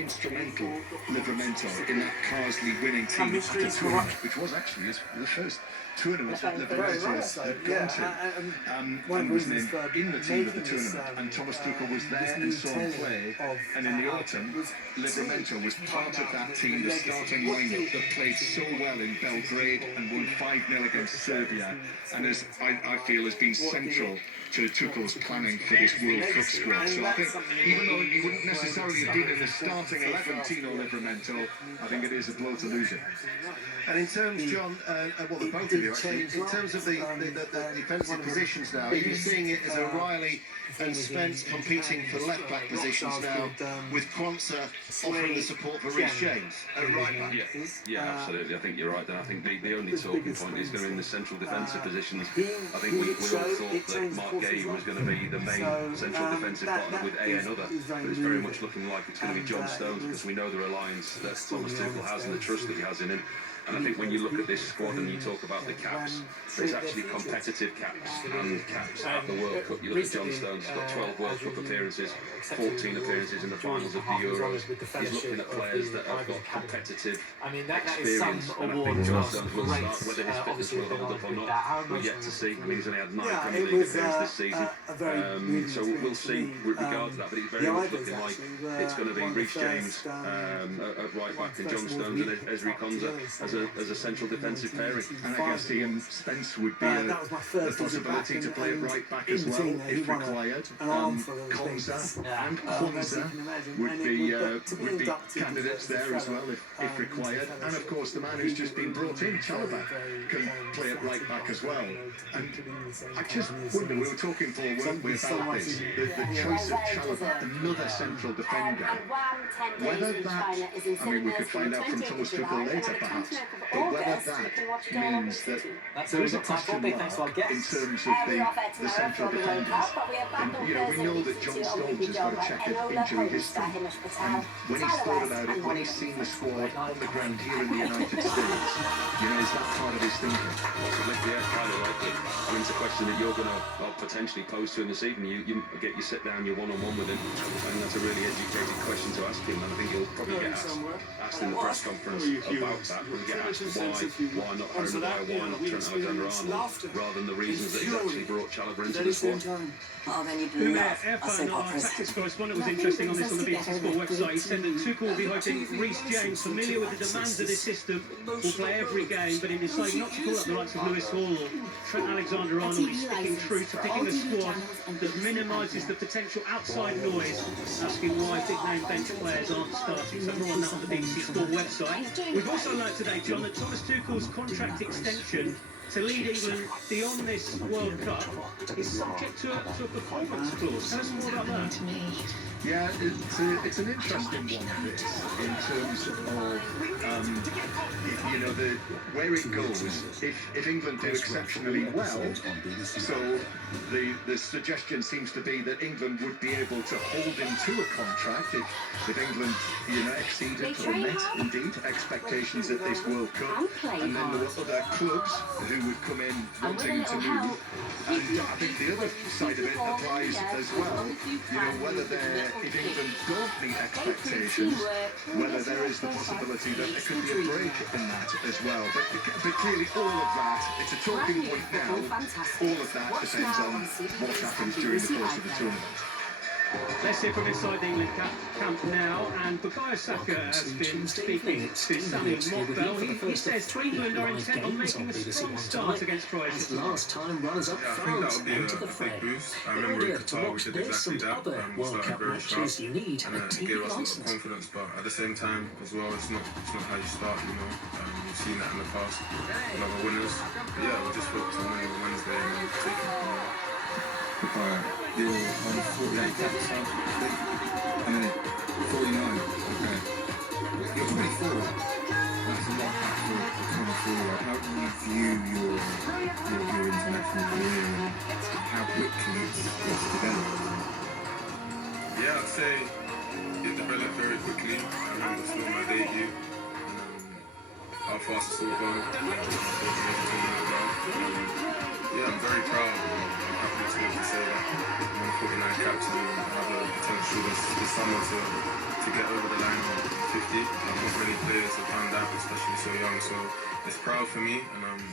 instrumental Livramento in that Carsley winning team at a tournament, which was actually the first tournament that Livramento had gone to, and was named in the team of the tournament. And Thomas Tuchel was there and saw him play, and in the autumn, Livramento was part of that team, the starting lineup that played so well in Belgrade and won 5-0 against Serbia, and as I feel has been central to Tuchel's planning for this World Cup squad. So I think, even though he wouldn't necessarily have been in the starting 11, Tino Livramento, I think it is a blow to lose it. And in terms, John, well, the both of you actually, in terms of the defensive positions now, are you seeing it as O'Reilly and Spence competing for left-back positions now, with Quansah offering the support for Reece James at right-back? Yeah, absolutely. I think you're right there. I think the only talking point is going to be in the central defensive positions. I think we all thought that Mark Gay was going to be the main central defensive partner with another, but it's very much looking like it's going to be John Stones, because we know the reliance that Thomas Tuchel has and the trust that he has in him. And I think when you look at this squad and you talk about the caps, there's actually competitive caps and caps at the World Cup. You look at John Stones, he's got 12 World Cup appearances, 14 appearances in the finals of the Euros. He's looking at players that have got competitive experience, and I think John Stones will start. Whether his fitness will hold up or not, we're yet to see. I mean, he's only had 9 Premier League appearances this season, so we'll see with regards to that. But he's very much looking like it's going to be Reece James at right back and John Stones and Ezri Konsa as a central defensive pairing. And I guess Ian Spence would be a possibility to play at right back as well if required. Konsa and Quansah would be candidates there as well if required. And of course the man who's just been brought in, Chalobah, can play at right back as well. And I just wonder, we were talking before, weren't we, about this, the choice of Chalobah, another central defender, whether that, I mean, we could find out from Thomas Tuchel later perhaps, but whether that means that there is a question mark in terms of the central defenders. And, you know, we know that John Stones has got a checkered injury history, and when he's thought about it, when he's seen the squad on the ground here in the United States, you know, is that part of his thinking? Possibly, yeah, kind of likely. I mean, it's a question that you're going to potentially pose to him this evening. You sit down, you're one-on-one with him, and that's a really educated question to ask him, and I think he'll probably get asked in the press conference about that. We'll get asked why not Harry, why not Trent Alexander-Arnold, rather than the reasons that he's actually brought Chalobah into the squad. Oh, then you'd love our tactics correspondent was interesting on this on the BBC Sport website. He said that Tuchel will be hoping Reece James, familiar with the demands of this system, will play every game, but in deciding not to call up the likes of Lewis Hall or Trent Alexander-Arnold, he's sticking true to picking a squad that minimises the potential outside noise, asking why big-name bench players aren't starting. So more on that on the BBC Sport website. We've also learnt today, John, that Thomas Tuchel's contract extension to lead England beyond this World Cup is subject to a performance clause. Tell us more about that. Yeah, it's an interesting one, this, in terms of, you know, where it goes. If England do exceptionally well, so the suggestion seems to be that England would be able to hold him to a contract if England, you know, exceeded or met, indeed, expectations at this World Cup. And then there were other clubs who would come in wanting to move. And I think the other side of it applies as well. You know, whether if England don't meet expectations, whether there is the possibility that there could be a break in that as well. But clearly all of that, it's a talking point now, all of that depends on what happens during the course of the tournament. Let's hear from inside the England camp now, and Bukayo Saka has been speaking to Sammy Mockbell. He says England are intent on making a strong start against Croatia. Last time runners-up France into the fray. In order to watch this and other World Cup matches, you need a TV license. Confidence, but at the same time as well, it's not how you start. You know, we've seen that in the past. A lot of winners. But yeah, we'll just focus on winning on Wednesday and take it from there. You're on 48 caps, and then 49. Okay. You're 24. That's a lot for 24. How do you view your international career and how quickly it's developed? Yeah, I'd say it developed very quickly. I remember it's not my debut. How fast it's all gone. Yeah, I'm very proud. I'm happy to say that I'm on 49 caps and have a potential this summer to get over the line. players have done that, especially so young. So it's proud for me, and I'm